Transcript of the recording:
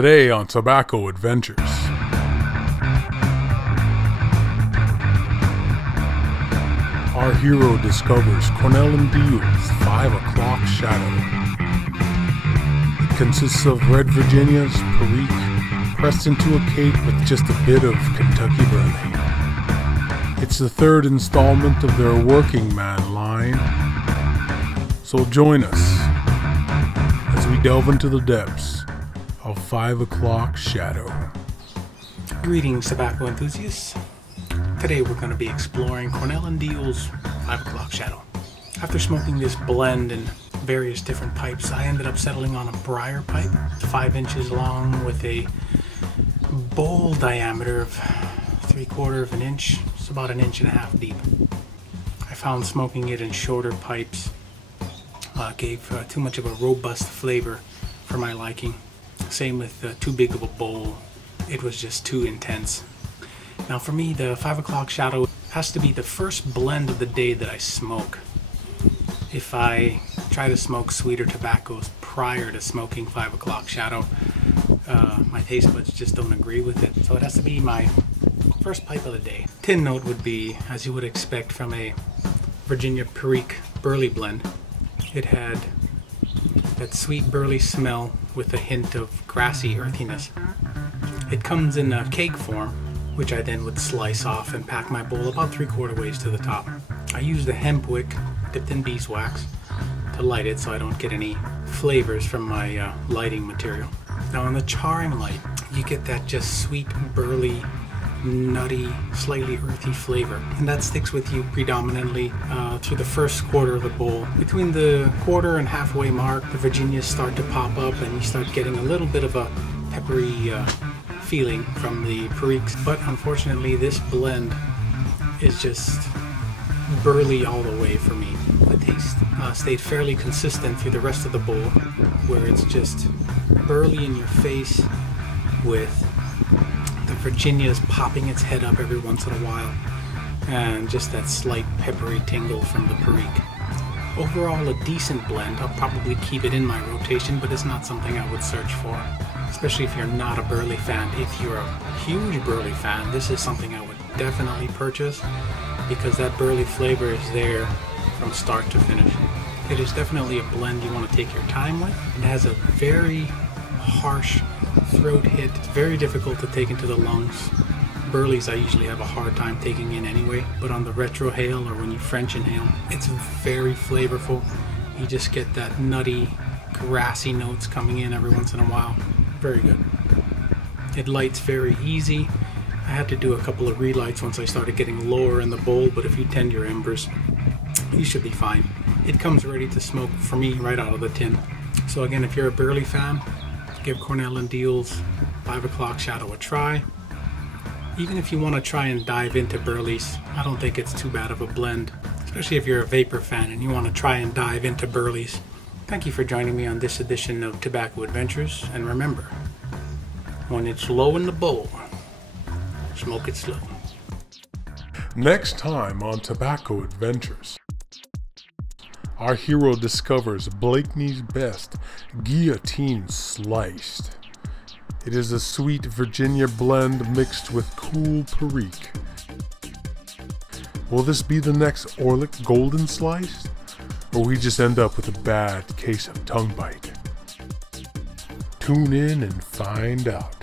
Today on Tobacco Adventures. Our hero discovers Cornell and Deal's 5 o'clock shadow. It consists of red Virginia's perique pressed into a cake with just a bit of Kentucky burly. It's the third installment of their working man line. So join us as we delve into the depths of 5 o'clock shadow. Greetings, tobacco enthusiasts. Today we're going to be exploring Cornell and Deal's 5 o'clock shadow. After smoking this blend in various different pipes, I ended up settling on a briar pipe, 5 inches long with a bowl diameter of 3/4 of an inch. It's about 1.5 inches deep. I found smoking it in shorter pipes gave too much of a robust flavor for my liking. Same with too big of a bowl. It was just too intense. Now for me, the 5 o'clock shadow has to be the first blend of the day that I smoke. If I try to smoke sweeter tobaccos prior to smoking 5 o'clock shadow, my taste buds just don't agree with it. So it has to be my first pipe of the day. Tin note would be, as you would expect from a Virginia Perique burly blend. It had that sweet burly smell with a hint of grassy earthiness. It comes in a cake form, which I then would slice off and pack my bowl about 3/4 ways to the top. I used a hemp wick dipped in beeswax to light it so I don't get any flavors from my lighting material. Now on the charring light, you get that just sweet, burly, nutty, slightly earthy flavor, and that sticks with you predominantly through the first quarter of the bowl. Between the quarter and halfway mark, the Virginias start to pop up and you start getting a little bit of a peppery feeling from the Periques, but unfortunately this blend is just burly all the way for me. The taste stayed fairly consistent through the rest of the bowl, where it's just burly in your face with the Virginia's popping its head up every once in a while, and just that slight peppery tingle from the Perique. Overall, a decent blend. I'll probably keep it in my rotation, but it's not something I would search for, especially if you're not a burly fan. If you're a huge burly fan, this is something I would definitely purchase, because that burly flavor is there from start to finish. It is definitely a blend you want to take your time with. It has a very harsh throat hit. It's very difficult to take into the lungs. Burleys I usually have a hard time taking in anyway, but on the retrohale or when you French inhale, it's very flavorful. You just get that nutty, grassy notes coming in every once in a while. Very good. It lights very easy. I had to do a couple of relights once I started getting lower in the bowl, but if you tend your embers, you should be fine. It comes ready to smoke for me right out of the tin. So again, if you're a burly fan, give Cornell and Deal's 5 o'clock shadow a try. Even if you want to try and dive into burleys, I don't think it's too bad of a blend, especially if you're a vapor fan and you want to try and dive into burleys. Thank you for joining me on this edition of Tobacco Adventures, and remember, when it's low in the bowl, smoke it slow. Next time on Tobacco Adventures, our hero discovers Blakeney's best guillotine sliced. It is a sweet Virginia blend mixed with cool Perique. Will this be the next Orlick Golden Sliced? Or we just end up with a bad case of tongue bite? Tune in and find out.